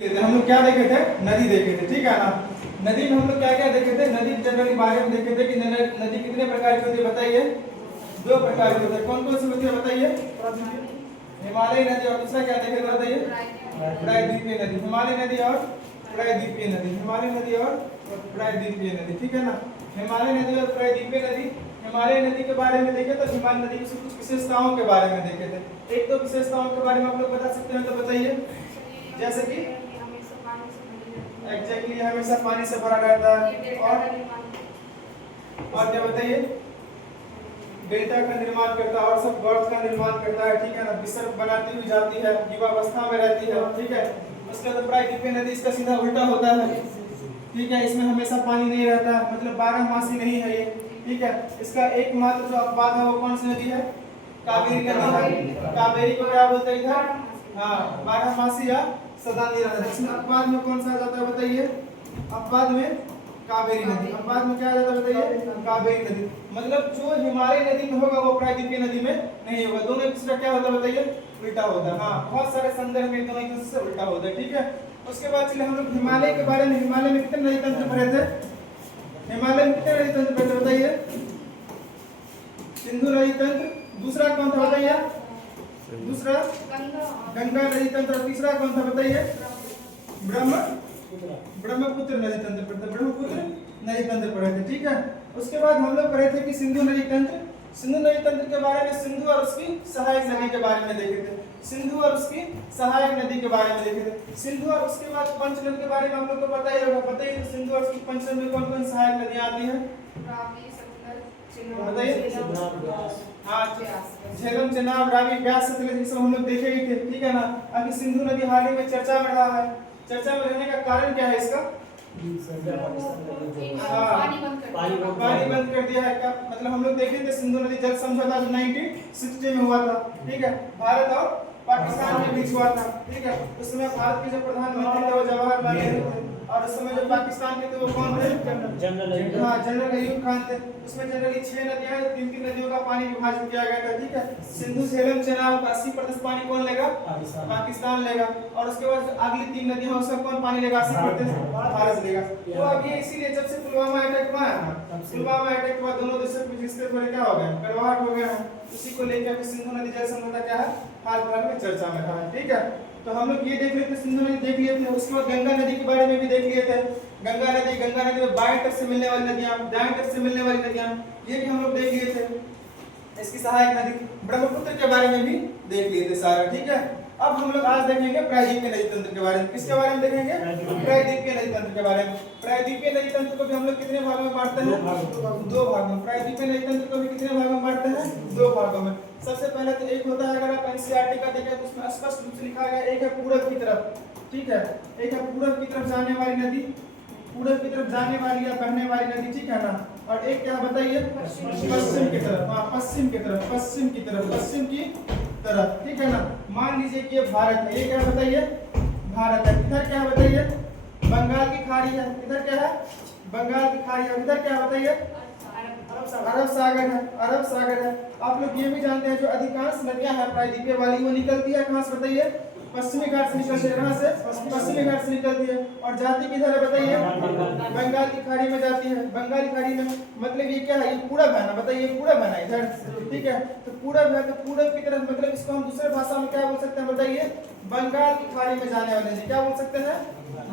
हम लोग क्या देखे थे? नदी देखे थे, ठीक है ना। नदी में हम लोग क्या क्या देखे थे? नदी जनरली बारे में देखे थे कि नदी कितने प्रकार की होती है बताइए? दो प्रकार की होती है। कौन कौन सी होती है बताइए? हिमालयी नदी और दूसरा क्या देखे थे बताइए? प्रायद्वीपीय नदी। हिमालयी नदी और प्रायद्वीपीय नदी। हिमालयी नदी और प्रायद्वीपीय नदी, ठीक है ना। हिमालयी नदी और प्रायद्वीपीय नदी। हिमालयी नदी के बारे में देखे तो हिमालयी नदी की कुछ विशेषताओं के बारे में देखे थे। एक दो विशेषताओं के बारे में आप लोग बता सकते हैं तो बताइए। जैसे कि एग्जैक्टली हमेशा पानी से भरा रहता है और क्या बताइए? डेल्टा का निर्माण करता है और सब बर्फ का निर्माण करता है, ठीक है ना। विसर्ग बनाती हुई जाती है, युवावस्था में रहती है, ठीक है। उसके बाद प्रायद्वीपीय नदी इसका सीधा उल्टा होता है, ठीक है। इसमें हमेशा पानी नहीं रहता, मतलब 12 मासी नहीं है ये, ठीक है। इसका एकमात्र जो अपवाद है वो कौन सी नदी है? कावेरी नदी है। कावेरी को क्या बोलते हैं इधर? हाँ, 12 मासी या सदानी नदी। इसमें अपवाद में कौन सा आ जाता है बताइए? अपवाद में कावेरी नदी। अपवाद में क्या आ जाता है बताइए? कावेरी नदी। मतलब जो हिमालय नदी में होगा वो प्रायद्वीपीय नदी में नहीं होगा। दोनों एक दूसरे क्या होता है बताइए? उल्टा होता है। हाँ, बहुत सारे संदर्भ में दोनों एक दूसरे से उल्टा होता है, ठीक है। उसके बाद चलिए हम लोग हिमालय के बारे में। हिमालय में कितने नदी तंत्र पढ़े थे? हिमालय में कितने नदी तंत्र पढ़े थे बताइए? सिंधु नदी तंत्र। दूसरा कौन था बताइए? दूसरा गंगा नदी तंत्र। तीसरा कौन था बताइए? ब्रह्मपुत्र नदी तंत्र पढ़े थे। ब्रह्मपुत्र नदी तंत्र पढ़े थे, ठीक है। उसके बाद हम लोग पढ़े थे कि सिंधु नदी तंत्र। सिंधु नदी तंत्र के बारे में सिंधु और उसकी सहायक नदी के बारे में देखे थे। सिंधु और उसकी सहायक नदी के बारे में देखे थे। सिंधु और उसके बाद पंचनद के बारे में हम लोग को पता ही होगा। बताइए सिंधु और उसकी पंचनद में कौन कौन सहायक नदियां आती हैं? बताइए। हाँ, झेलम, चेनाब, रावी, ब्यास, सतलज, ये सब हम लोग देखे ही थे, ठीक है ना। अभी सिंधु नदी हाल ही में चर्चा में रहा है। चर्चा में रहने का कारण क्या है इसका? पानी बंद कर दिया है। क्या मतलब? हम लोग देखे थे सिंधु नदी जल समझौता जो 1960 में हुआ था, ठीक है। भारत और पाकिस्तान के बीच हुआ था, ठीक है। उस समय भारत के जो प्रधानमंत्री थे वो जवाहरलाल नेहरू थे और उस समय जो पाकिस्तान के थे वो कौन थे? जनरल अयूब खान थे। उसमें जनरली 6 नदियां, 3 नदियों का पानी विभाजन किया गया था, ठीक है। सिंधु, झेलम, चेनाब का 80% पानी कौन लेगा? पाकिस्तान लेगा। और उसके बाद अगली 3 नदियां उसका कौन पानी लेगा? 80% भारत लेगा। तो अब ये इसीलिए जब से पुलवामा अटैक हुआ है, पुलवामा अटैक के बाद दोनों देशों के बीच रिश्ते थोड़े क्या हो गए? कड़वाहट हो गया है। उसी को लेकर के सिंधु नदी जल समझौता क्या है? हाल फिलहाल में चर्चा में था, ठीक है। तो हम लोग ये देख लेते, सिंधु नदी देख लिए थे। उसके बाद गंगा नदी के बारे में भी देख लिए थे। गंगा नदी में बाएं तट से मिलने वाली नदियां, दाएं तट से मिलने वाली नदियां, ये भी हम लोग देख लिए थे। इसकी सहायक नदी ब्रह्मपुत्र के बारे में भी देख लिए थे सारा, ठीक है। अब हम लोग आज देखेंगे प्रायद्वीपीय नदी तंत्र के बारे में। किसके बारे में देखेंगे? प्रायद्वीपीय नदी तंत्र के बारे में। प्रायद्वीपीय नदी तंत्र को भी हम लोग कितने भागों में बांटते हैं? 2 भागों में। प्रायद्वीपीय नदी तंत्र को भी कितने भागों में बांटते हैं? 2 भागों में। सबसे पहले तो एक होता है, अगर आप एनसीईआरटी का देखें तो उसमें स्पष्ट रूप से लिखा गया, एक है पूरब की तरफ, ठीक है। एक है पूरब की तरफ जाने वाली नदी, पूरब की तरफ जाने वाली या बहने वाली नदी, ठीक है ना। और एक क्या बताइए? पश्चिम की तरफ। हाँ, पश्चिम की तरफ, पश्चिम की तरफ, पश्चिम की तरफ, ठीक है ना। मान लीजिए कि ये भारत है, ये क्या बताइए? भारत है। इधर क्या बताइए? बंगाल की खाड़ी है। इधर क्या है? बंगाल की खाड़ी है। इधर क्या बताइए? अरब सागर है। अरब सागर है। आप लोग ये भी जानते हैं जो अधिकांश नदियां हैं प्रायद्वीपीय वाली वो निकलती है कहां से बताइए? पश्चिमी घाट से निकलती है। कहां से? पश्चिमी घाट से निकलती है। और जाती किधर है बताइए? बंगाल की खाड़ी में जाती है। बंगाल की खाड़ी में मतलब ये क्या है? ये पूरब है ना, बताइए। पूरब है ना इधर, ठीक है। तो पूरब है, तो पूरब की तरफ मतलब इसको हम दूसरे भाषा में क्या बोल सकते हैं बताइए? बंगाल की खाड़ी में जाने वाली नदी। क्या बोल सकते हैं?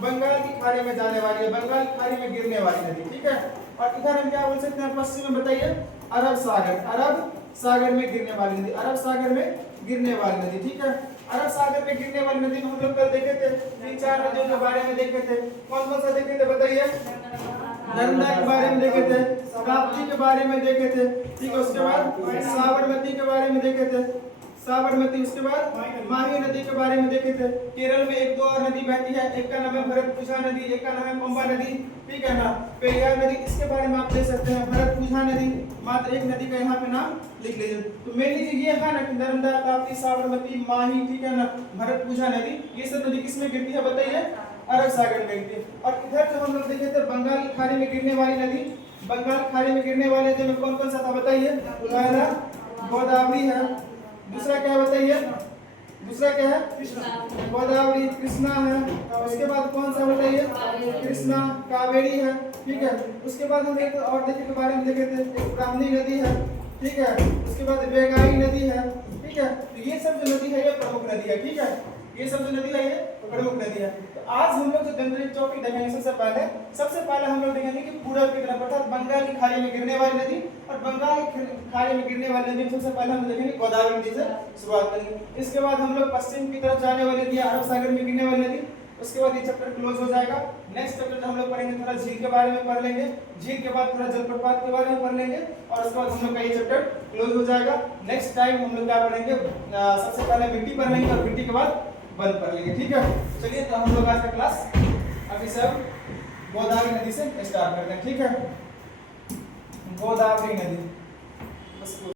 बंगाल की खाड़ी में जाने वाली है, बंगाल की खाड़ी में गिरने वाली नदी, ठीक है। और इधर हम क्या बोल सकते हैं पश्चिम में बताइए? अरब सागर। अरब सागर में गिरने वाली नदी। अरब सागर में गिरने वाली नदी, ठीक है। अरब सागर में गिरने वाली नदी में हम लोग कल देखे थे 3-4 नदियों के बारे में देखे थे। कौन कौन सा देखे थे बताइए? नर्मदा के बारे में देखे थे, ताप्ती के बारे में देखे थे, ठीक है। उसके बाद साबरमती के बारे में देखे थे, साबरमती। उसके बाद माही नदी के बारे में देखे थे। केरल में 1-2 और नदी बहती है, एक का नाम है भरतपुझा नदी, एक का नाम है पंबा नदी, ठीक है ना। पेरियार नदी, इसके बारे में आप देख सकते हैं। भरतपुझा नदी, मात्र एक नदी का यहाँ पे नाम लिख लीजिए। तो मेन लीजिए ये है ना कि नर्मदा, ताप्ती, साबरमती, माही, ठीक है ना, भरतपुझा नदी, ये सब नदी किस में गिरती है बताइए? अरब सागर में गिरती है। और इधर जो हम लोग देखे थे बंगाल की खाड़ी में गिरने वाली नदी, बंगाल की खाड़ी में गिरने वाली नदी में कौन कौन सा था बताइए? पहला गोदावरी है। दूसरा क्या बताइए? दूसरा क्या है गोदावरी, कृष्णा है, और उसके बाद कौन सा बताइए, कृष्णा, कावेरी है, ठीक है। उसके बाद हम एक और नदी के बारे में देखे थे, एक ब्राह्मणी नदी है, ठीक है। उसके बाद बेगाई नदी है, ठीक है। तो ये सब जो नदी है ये प्रमुख नदी है, ठीक है। ये सब जो नदी है ये प्रमुख नदी है। तो आज हम लोग जो जनरल टॉपिक देखेंगे सबसे पहले हम लोग देखेंगे कि पूरब की तरफ अर्थात बंगाल की खाड़ी में गिरने वाली नदी, और बंगाल की खाड़ी में गिरने वाली नदी सबसे पहले हम देखेंगे गोदावरी नदी से शुरुआत करेंगे। इसके बाद हम लोग पश्चिम की तरफ जाने वाली नदी, अरब सागर में गिरने वाली नदी, उसके बाद ये चैप्टर क्लोज हो जाएगा। नेक्स्ट चैप्टर हम लोग पढ़ेंगे थोड़ा झील के बारे में पढ़ लेंगे, झील के बाद थोड़ा जलप्रपात के बारे में पढ़ लेंगे, और उसके बाद हम लोग का ये चैप्टर क्लोज हो जाएगा। नेक्स्ट टाइम हम लोग क्या पढ़ेंगे, सबसे पहले मिट्टी पढ़ लेंगे और मिट्टी के बाद बंद कर लेंगे, ठीक है। चलिए तो हम लोग आज का क्लास अभी सब गोदावरी नदी से स्टार्ट करते हैं, ठीक है। गोदावरी नदी बस